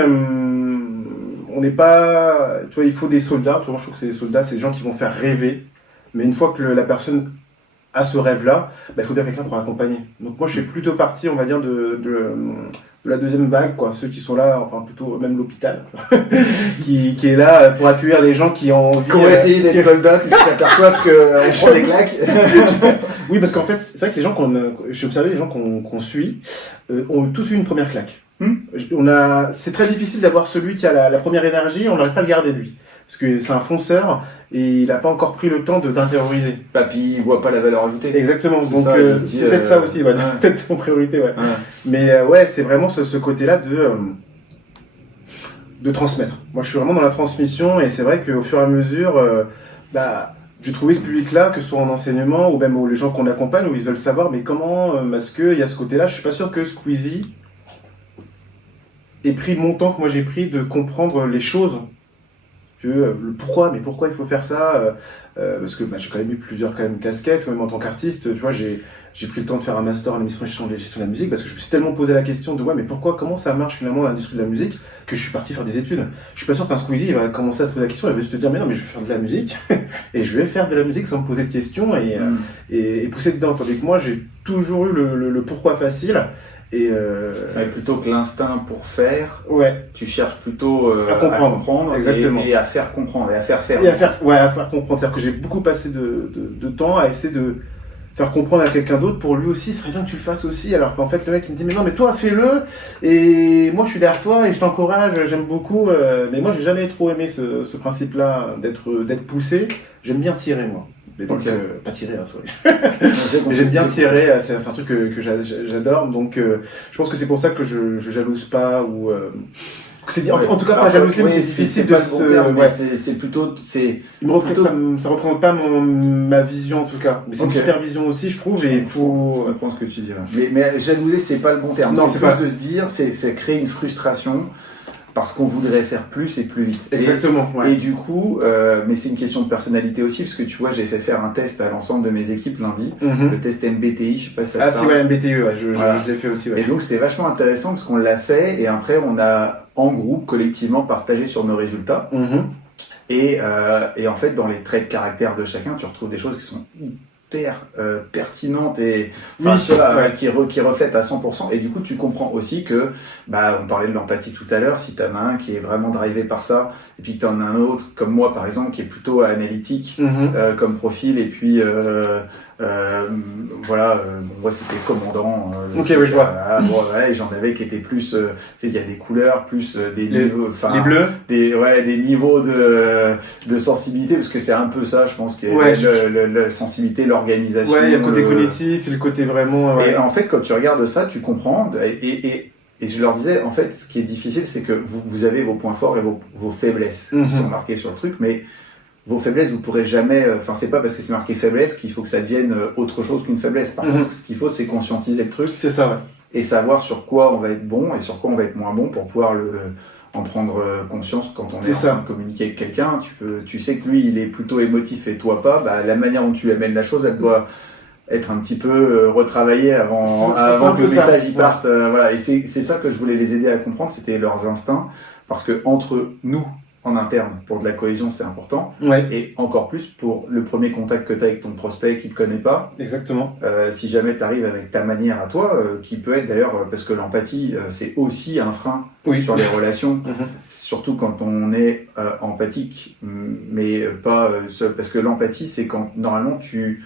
on n'est pas, tu vois, il faut des soldats. Tu vois, je trouve que c'est des soldats, c'est des gens qui vont faire rêver. Mais une fois que la personne a ce rêve-là, il faut bien quelqu'un pour l'accompagner. Donc moi, je suis plutôt parti, on va dire, de la deuxième vague, quoi. Ceux qui sont là, enfin plutôt même l'hôpital, qui est là pour accueillir les gens qui ont envie. Qui ont essayé d'être soldats, puis qui s'aperçoivent qu'on prend des claques. Oui, parce qu'en fait, c'est vrai que les gens j'ai observé les gens qu'on suit, ont tous eu une première claque. C'est très difficile d'avoir celui qui a la première énergie, on n'arrive pas à le garder lui. Parce que c'est un fonceur et il n'a pas encore pris le temps d'intérioriser. Puis il voit pas la valeur ajoutée. Exactement, donc c'est peut-être ça aussi, peut-être en priorité, ouais. Mais c'est vraiment ce côté-là de transmettre. Moi je suis vraiment dans la transmission et c'est vrai qu'au fur et à mesure, j'ai trouvé ce public-là, que ce soit en enseignement ou même les gens qu'on accompagne, où ils veulent savoir, mais comment, parce qu'il y a ce côté-là, je suis pas sûr que Squeezie ait pris mon temps que moi j'ai pris de comprendre les choses. Le pourquoi il faut faire ça, parce que j'ai quand même eu plusieurs casquettes, même en tant qu'artiste, tu vois, j'ai pris le temps de faire un master en administration de gestion de la musique, parce que je me suis tellement posé la question de mais pourquoi, comment ça marche finalement l'industrie de la musique, que je suis parti faire des études. Je suis pas sûr qu'un Squeezie il va commencer à se poser la question, il va se dire mais non, mais je vais faire de la musique, et je vais faire de la musique sans me poser de questions, et pousser dedans, tandis que moi j'ai toujours eu le pourquoi facile. Et plutôt que l'instinct pour faire, tu cherches plutôt à comprendre exactement. Et à faire comprendre et à faire faire. Et à faire comprendre. C'est-à-dire que j'ai beaucoup passé de temps à essayer faire comprendre à quelqu'un d'autre, pour lui aussi, ce serait bien que tu le fasses aussi. Alors qu'en fait, le mec, il me dit, mais non, mais toi, fais-le, et moi, je suis derrière toi, et je t'encourage, j'aime beaucoup. Mais moi, j'ai jamais trop aimé ce principe-là, d'être poussé. J'aime bien tirer, moi. Mais donc, pas tirer, hein, sorry. Mais j'aime bien tirer, c'est un truc que j'adore. Donc, je pense que c'est pour ça que je jalouse pas, ou... en tout cas, pas jalouser, mais c'est difficile de se... C'est plutôt... Ça représente pas ma vision, en tout cas. Mais c'est une super vision aussi, je trouve, et il faut... Je comprends ce que tu dis. Mais jalouser, c'est pas le bon terme. Non, c'est plus de se dire, c'est créer une frustration parce qu'on voudrait faire plus et plus vite. Exactement. Et du coup, mais c'est une question de personnalité aussi, parce que tu vois, j'ai fait faire un test à l'ensemble de mes équipes lundi, le test MBTI, je sais pas si ça te parle. MBTI, je l'ai fait aussi. Et donc, c'était vachement intéressant parce qu'on l'a fait, et après, on a, en groupe, collectivement, partagé sur nos résultats. Et en fait, dans les traits de caractère de chacun, tu retrouves des choses qui sont hyper pertinentes et qui reflètent à 100%. Et du coup, tu comprends aussi que, on parlait de l'empathie tout à l'heure, si t'en as un qui est vraiment drivé par ça, et puis que t'en as un autre, comme moi par exemple, qui est plutôt analytique comme profil, et puis moi c'était commandant. Je vois. Et j'en avais qui étaient plus, il y a des couleurs, plus des niveaux, les bleus, des niveaux de sensibilité, parce que c'est un peu ça, je pense, qui est la sensibilité, l'organisation. Il y a le côté cognitif, et le côté vraiment. Et en fait, quand tu regardes ça, tu comprends. Et je leur disais, en fait, ce qui est difficile, c'est que vous avez vos points forts et vos faiblesses qui sont marquées sur le truc, mais vos faiblesses, vous pourrez jamais... c'est pas parce que c'est marqué faiblesse qu'il faut que ça devienne autre chose qu'une faiblesse. Par contre, ce qu'il faut, c'est conscientiser le truc. C'est ça, et savoir sur quoi on va être bon et sur quoi on va être moins bon pour pouvoir en prendre conscience quand on est en train de communiquer avec quelqu'un. Tu sais que lui, il est plutôt émotif et toi pas. La manière dont tu amènes la chose, elle doit être un petit peu retravaillée avant que le message y parte. Et c'est ça que je voulais les aider à comprendre, c'était leurs instincts. Parce que entre nous, en interne, pour de la cohésion, c'est important. Et encore plus pour le premier contact que tu as avec ton prospect qui ne te connaît pas. Exactement. Si jamais tu arrives avec ta manière à toi, qui peut être d'ailleurs, parce que l'empathie, c'est aussi un frein sur les relations, surtout quand on est empathique, mais pas seul. Parce que l'empathie, c'est quand normalement tu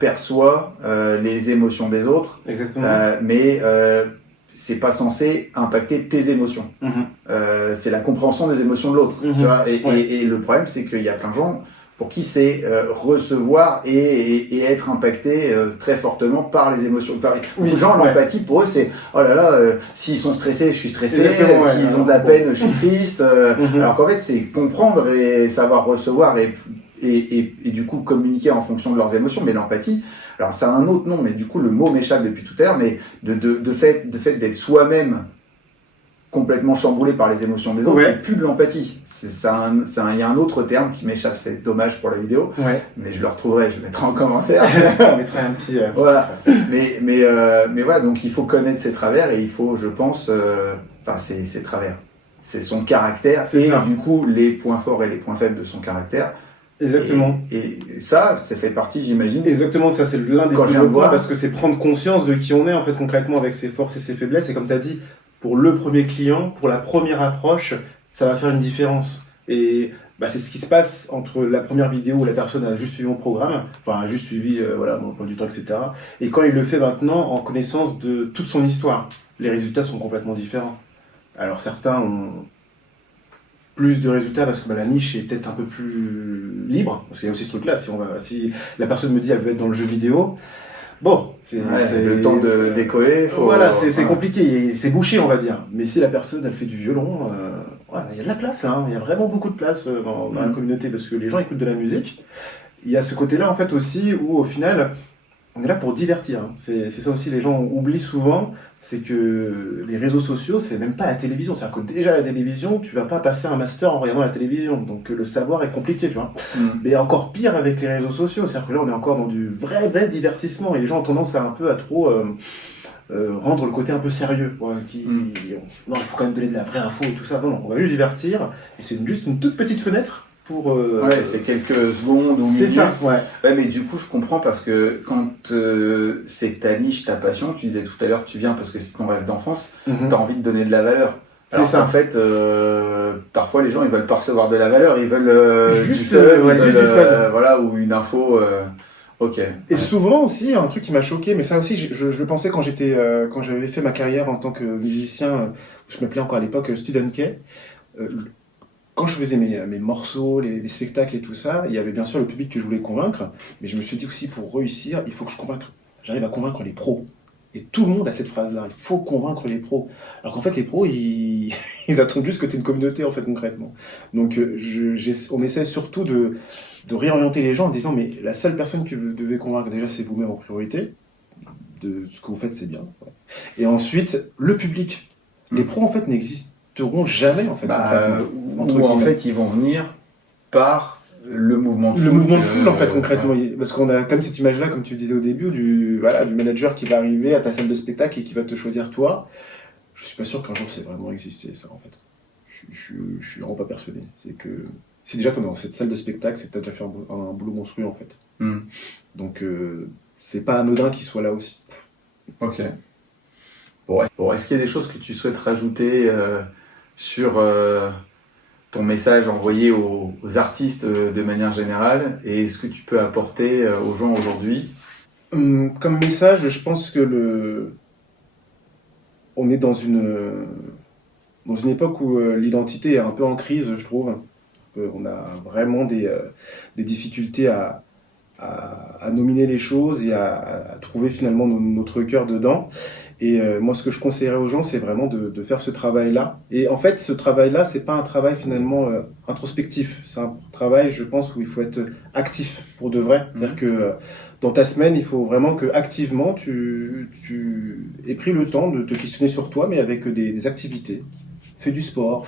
perçois les émotions des autres. Exactement. Mais c'est pas censé impacter tes émotions. C'est la compréhension des émotions de l'autre. Tu vois, et le problème, c'est qu'il y a plein de gens pour qui c'est recevoir et être impacté très fortement par les émotions. Les gens, l'empathie, pour eux, c'est oh là là, s'ils sont stressés, je suis stressé, s'ils ont de la peine, je suis triste. Alors qu'en fait, c'est comprendre et savoir recevoir et du coup communiquer en fonction de leurs émotions. Mais l'empathie, alors ça a un autre nom, mais du coup le mot m'échappe depuis tout à l'heure, mais de fait d'être soi-même complètement chamboulé par les émotions des autres, c'est plus de l'empathie. Il y a un autre terme qui m'échappe, c'est dommage pour la vidéo, mais je le retrouverai, je le mettrai en commentaire. On mettrait un petit... voilà. Mais voilà, donc il faut connaître ses travers et il faut, je pense, ses travers. C'est son caractère du coup les points forts et les points faibles de son caractère. Exactement. Et ça fait partie, j'imagine. Exactement, ça c'est l'un des plus gros points parce que c'est prendre conscience de qui on est en fait concrètement avec ses forces et ses faiblesses. Et comme tu as dit, pour le premier client, pour la première approche, ça va faire une différence. Et c'est ce qui se passe entre la première vidéo où la personne a juste suivi mon programme, a juste suivi mon emploi du temps, etc. Et quand il le fait maintenant en connaissance de toute son histoire, les résultats sont complètement différents. Alors certains ont plus de résultats parce que la niche est peut-être un peu plus libre, parce qu'il y a aussi ce truc-là, si la personne me dit elle veut être dans le jeu vidéo, c'est le temps de décoller. C'est compliqué, c'est bouché on va dire. Mais si la personne elle fait du violon, il y a de la place, il y a vraiment beaucoup de place dans la communauté parce que les gens écoutent de la musique. Il y a ce côté-là en fait aussi où au final on est là pour divertir. C'est ça aussi les gens oublient souvent, c'est que les réseaux sociaux, c'est même pas la télévision. C'est-à-dire que déjà la télévision, tu vas pas passer un master en regardant la télévision. Donc le savoir est compliqué, tu vois. Mais encore pire avec les réseaux sociaux. C'est-à-dire que là, on est encore dans du vrai divertissement. Et les gens ont tendance à trop rendre le côté un peu sérieux. Non, il faut quand même donner de la vraie info et tout ça. Non, on va juste divertir. Et c'est juste une toute petite fenêtre. C'est quelques secondes ou minutes. C'est ça, mais du coup, je comprends parce que quand c'est ta niche, ta passion, tu disais tout à l'heure, tu viens parce que c'est ton rêve d'enfance, t'as envie de donner de la valeur. Alors en fait, parfois les gens ils veulent pas recevoir de la valeur, ils veulent juste du fun, ou une info Ok. Et souvent aussi, un truc qui m'a choqué, mais ça aussi, je le pensais quand quand j'avais fait ma carrière en tant que musicien, je m'appelais encore à l'époque Student K. euh, Quand je faisais mes morceaux, les spectacles et tout ça, il y avait bien sûr le public que je voulais convaincre, mais je me suis dit aussi pour réussir, il faut que j'arrive à convaincre les pros. Et tout le monde a cette phrase-là, il faut convaincre les pros. Alors qu'en fait, les pros, ils attendent juste que tu aies une communauté, en fait, concrètement. Donc, on essaie surtout de réorienter les gens en disant, mais la seule personne que vous devez convaincre, déjà, c'est vous-même en priorité. De ce que vous faites, c'est bien. Et ensuite, le public. Les pros, en fait, n'existeront jamais, en fait. Ou en fait, ils vont venir par le mouvement de foule. Le mouvement de foule, en fait, concrètement. Parce qu'on a comme cette image-là, comme tu disais au début, du manager qui va arriver à ta salle de spectacle et qui va te choisir toi. Je suis pas sûr qu'un jour c'est vraiment existé, ça, en fait. Je suis vraiment pas persuadé. C'est que si déjà t'es dans cette salle de spectacle, c'est que t'as déjà fait un boulot monstrueux, en fait. Donc, c'est pas anodin qu'il soit là aussi. Ok. Bon, est-ce qu'il y a des choses que tu souhaites rajouter sur ton message envoyé aux artistes de manière générale, et est-ce que tu peux apporter aux gens aujourd'hui? Comme message, je pense que on est dans une époque où l'identité est un peu en crise, je trouve. On a vraiment des difficultés à nominer les choses et à trouver finalement notre cœur dedans. Et moi, ce que je conseillerais aux gens, c'est vraiment de faire ce travail-là. Et en fait, ce travail-là, c'est pas un travail finalement introspectif. C'est un travail, je pense, où il faut être actif pour de vrai. C'est-à-dire que dans ta semaine, il faut vraiment que activement tu aies pris le temps de te questionner sur toi, mais avec des activités. Fais du sport,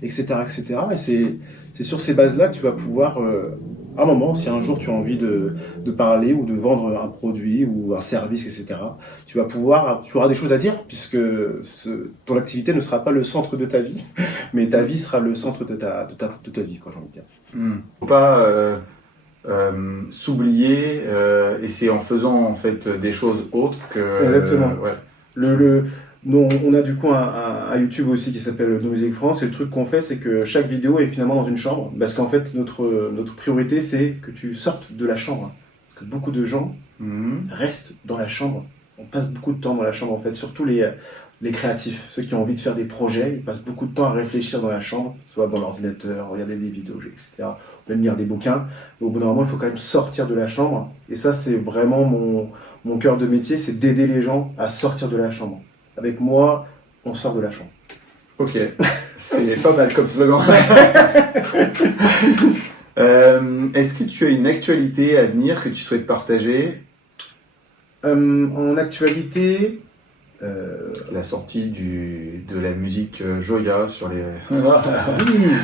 etc., etc. Et c'est sur ces bases-là que tu vas pouvoir, à un moment, si un jour tu as envie de parler ou de vendre un produit ou un service, etc., tu auras des choses à dire, puisque ton activité ne sera pas le centre de ta vie, mais ta vie sera le centre de ta vie, quoi, j'ai envie de dire. Faut pas s'oublier, et c'est en faisant en fait des choses autres que... Exactement. Ouais. On a du coup un YouTube aussi qui s'appelle No Music France, et le truc qu'on fait, c'est que chaque vidéo est finalement dans une chambre, parce qu'en fait notre priorité, c'est que tu sortes de la chambre, parce que beaucoup de gens restent dans la chambre. On passe beaucoup de temps dans la chambre, en fait, surtout les créatifs, ceux qui ont envie de faire des projets, ils passent beaucoup de temps à réfléchir dans la chambre, soit dans l'ordinateur, regarder des vidéos, etc., même lire des bouquins. Mais au bout d'un moment, il faut quand même sortir de la chambre, et ça, c'est vraiment mon cœur de métier, c'est d'aider les gens à sortir de la chambre. Avec moi, on sort de la chambre. Ok, c'est pas mal comme slogan. Est-ce que tu as une actualité à venir que tu souhaites partager? En actualité... La sortie de la musique Joya sur les... Oui,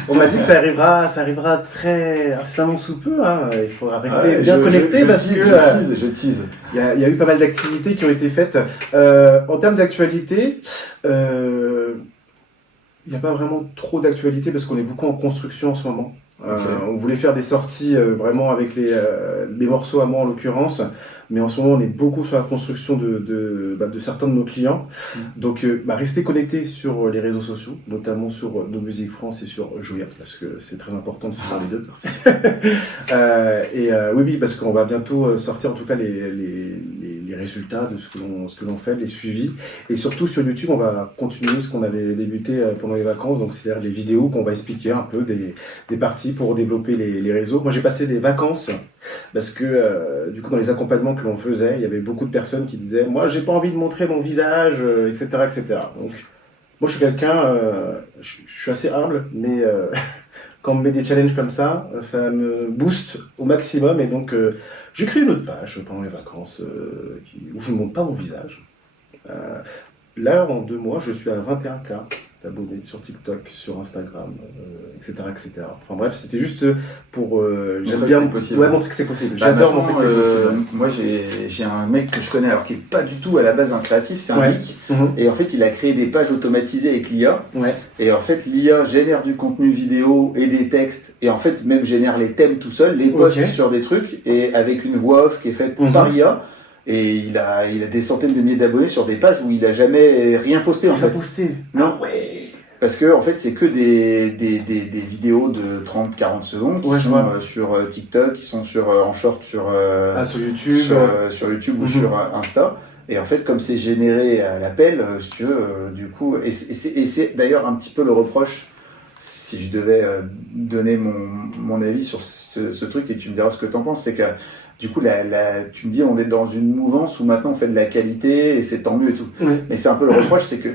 on m'a dit que ça arrivera très incessamment sous peu. Hein. Il faudra rester bien connecté parce que je tease. Il y a eu pas mal d'activités qui ont été faites. En termes d'actualité, il n'y a pas vraiment trop d'actualité parce qu'on est beaucoup en construction en ce moment. On voulait faire des sorties vraiment avec les morceaux à moi en l'occurrence, mais en ce moment on est beaucoup sur la construction de certains de nos clients. Donc restez connectés sur les réseaux sociaux, notamment sur No Music France et sur Joya, parce que c'est très important de suivre les deux. Oui, parce qu'on va bientôt sortir en tout cas les résultats de ce que l'on fait, les suivis, et surtout sur YouTube on va continuer ce qu'on avait débuté pendant les vacances, donc c'est-à-dire les vidéos qu'on va expliquer un peu des parties pour développer les réseaux. Moi j'ai passé des vacances parce que du coup dans les accompagnements que l'on faisait, il y avait beaucoup de personnes qui disaient moi j'ai pas envie de montrer mon visage, etc., etc. Donc moi je suis quelqu'un, je suis assez humble, mais quand on me met des challenges comme ça me booste au maximum, et donc j'ai créé une autre page pendant les vacances où je ne montre pas mon visage. Là, en 2 mois, je suis à 21K d'abonnés sur TikTok, sur Instagram, etc., etc. Enfin bref, c'était juste pour... j'aime bien montrer que c'est possible. J'adore montrer que c'est possible. Moi, j'ai un mec que je connais, alors qui n'est pas du tout à la base un créatif, c'est un geek. Et en fait, il a créé des pages automatisées avec l'IA. Et en fait, l'IA génère du contenu vidéo et des textes, et en fait, même génère les thèmes tout seul, les posts sur des trucs, et avec une voix off qui est faite par IA. Et il a des centaines de milliers d'abonnés sur des pages où il a jamais rien posté en fait. Posté. Non. Ouais. Parce que, en fait, c'est que des vidéos de 30-40 secondes qui sont sur TikTok, qui sont en short sur YouTube, sur YouTube ou sur Insta. Et en fait, comme c'est généré à l'appel, si tu veux, du coup, et c'est d'ailleurs un petit peu le reproche, si je devais donner mon avis sur ce truc, et tu me diras ce que t'en penses, c'est que du coup, tu me dis, on est dans une mouvance où maintenant on fait de la qualité et c'est tant mieux et tout. Oui. Mais c'est un peu le reproche, c'est que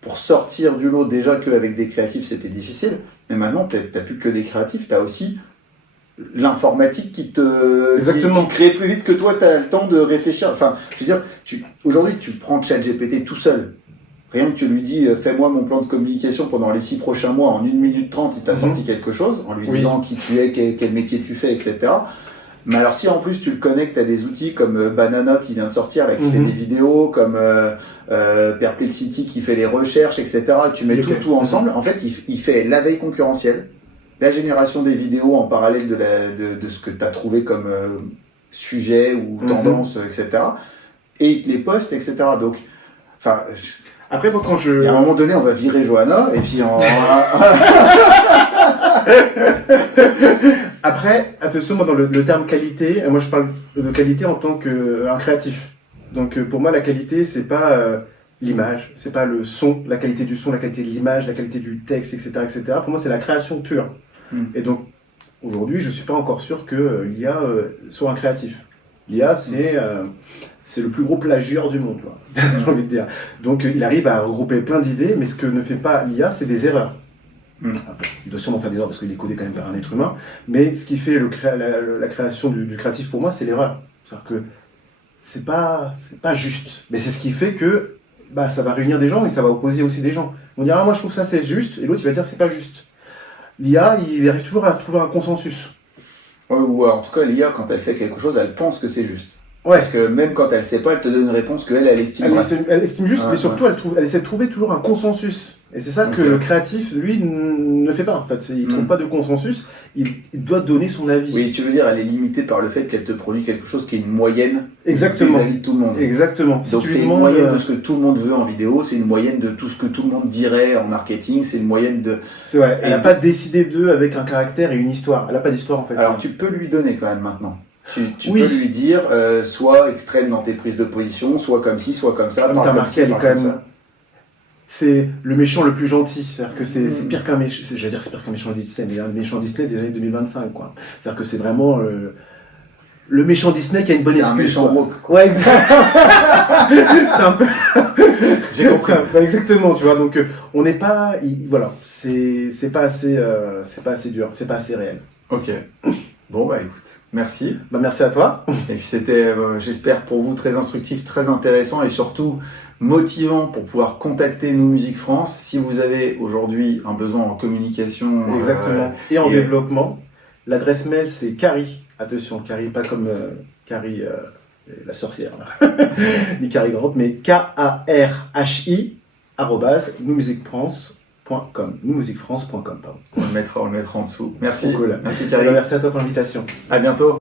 pour sortir du lot, déjà qu'avec des créatifs c'était difficile, mais maintenant t'as plus que des créatifs, t'as aussi l'informatique qui crée plus vite que toi, t'as le temps de réfléchir. Enfin, je veux dire, aujourd'hui tu prends ChatGPT tout seul. Rien que tu lui dis, fais-moi mon plan de communication pendant les 6 prochains mois, en 1 minute 30, il t'a sorti quelque chose, en lui disant qui tu es, quel métier tu fais, etc. Mais alors si en plus tu le connectes à des outils comme Banana qui vient de sortir, là, qui fait des vidéos, comme Perplexity qui fait les recherches, etc. Tu mets tout ensemble, en fait il fait la veille concurrentielle, la génération des vidéos en parallèle de ce que tu as trouvé comme sujet ou tendance, etc. Et il te les poste, etc. Donc, enfin... Après, quand à un moment donné, on va virer Johanna, et puis Après, attention, moi, dans le terme qualité, moi, je parle de qualité en tant qu'un créatif. Donc, pour moi, la qualité, c'est pas l'image, c'est pas le son, la qualité du son, la qualité de l'image, la qualité du texte, etc., etc. Pour moi, c'est la création pure. Et donc, aujourd'hui, je suis pas encore sûr que l'IA soit un créatif. L'IA, c'est le plus gros plagieur du monde, j'ai envie de dire. Donc, il arrive à regrouper plein d'idées, mais ce que ne fait pas l'IA, c'est des erreurs. Il doit sûrement faire des erreurs parce qu'il est codé quand même par un être humain, mais ce qui fait la création du créatif pour moi, c'est l'erreur. C'est-à-dire que c'est pas juste, mais c'est ce qui fait que ça va réunir des gens et ça va opposer aussi des gens. On dira, moi je trouve ça c'est juste, et l'autre il va dire c'est pas juste. L'IA, il arrive toujours à trouver un consensus. Ouais, ou en tout cas, l'IA, quand elle fait quelque chose, elle pense que c'est juste. Ouais. Parce que même quand elle sait pas, elle te donne une réponse qu'elle estime. Elle estime juste, mais surtout elle essaie de trouver toujours un consensus. Et c'est ça que le créatif, lui, ne fait pas. En fait, il trouve pas de consensus. Il doit donner son avis. Oui, tu veux dire, elle est limitée par le fait qu'elle te produit quelque chose qui est une moyenne. Exactement. Des avis de tout le monde. Exactement. Donc si c'est une moyenne de ce que tout le monde veut en vidéo, c'est une moyenne de tout ce que tout le monde dirait en marketing, c'est une moyenne de... C'est vrai. Elle n'a pas décidé d'eux avec un caractère et une histoire. Elle n'a pas d'histoire en fait. Alors tu peux lui donner quand même maintenant. Tu peux lui dire, soit extrême dans tes prises de position, soit comme ci, soit comme ça. T'as remarqué, elle est quand même... C'est le méchant le plus gentil. C'est-à-dire que c'est pire qu'un méchant... J'allais dire c'est pire qu'un méchant Disney, mais un méchant Disney des années 2025, quoi. C'est-à-dire que c'est vraiment... le méchant Disney qui a une bonne excuse. C'est un méchant woke, quoi. Ouais, exactement. C'est un peu... J'ai compris. Exactement, tu vois. Donc, on n'est pas... Voilà. C'est pas assez dur. C'est pas assez réel. Ok. Bon, bah écoute, merci. Merci à toi. Et puis c'était, j'espère pour vous, très instructif, très intéressant et surtout motivant pour pouvoir contacter Nous Musique France. Si vous avez aujourd'hui un besoin en communication... Exactement. Et en développement, l'adresse mail c'est Carrie. Attention, Carrie, pas comme Carrie, la sorcière, là. Ni Carrie Grant, mais KARHI @nousmusiquefrance.com. On le mettra en dessous. Merci. Cool. Merci Carrie. Merci à toi pour l'invitation. À bientôt.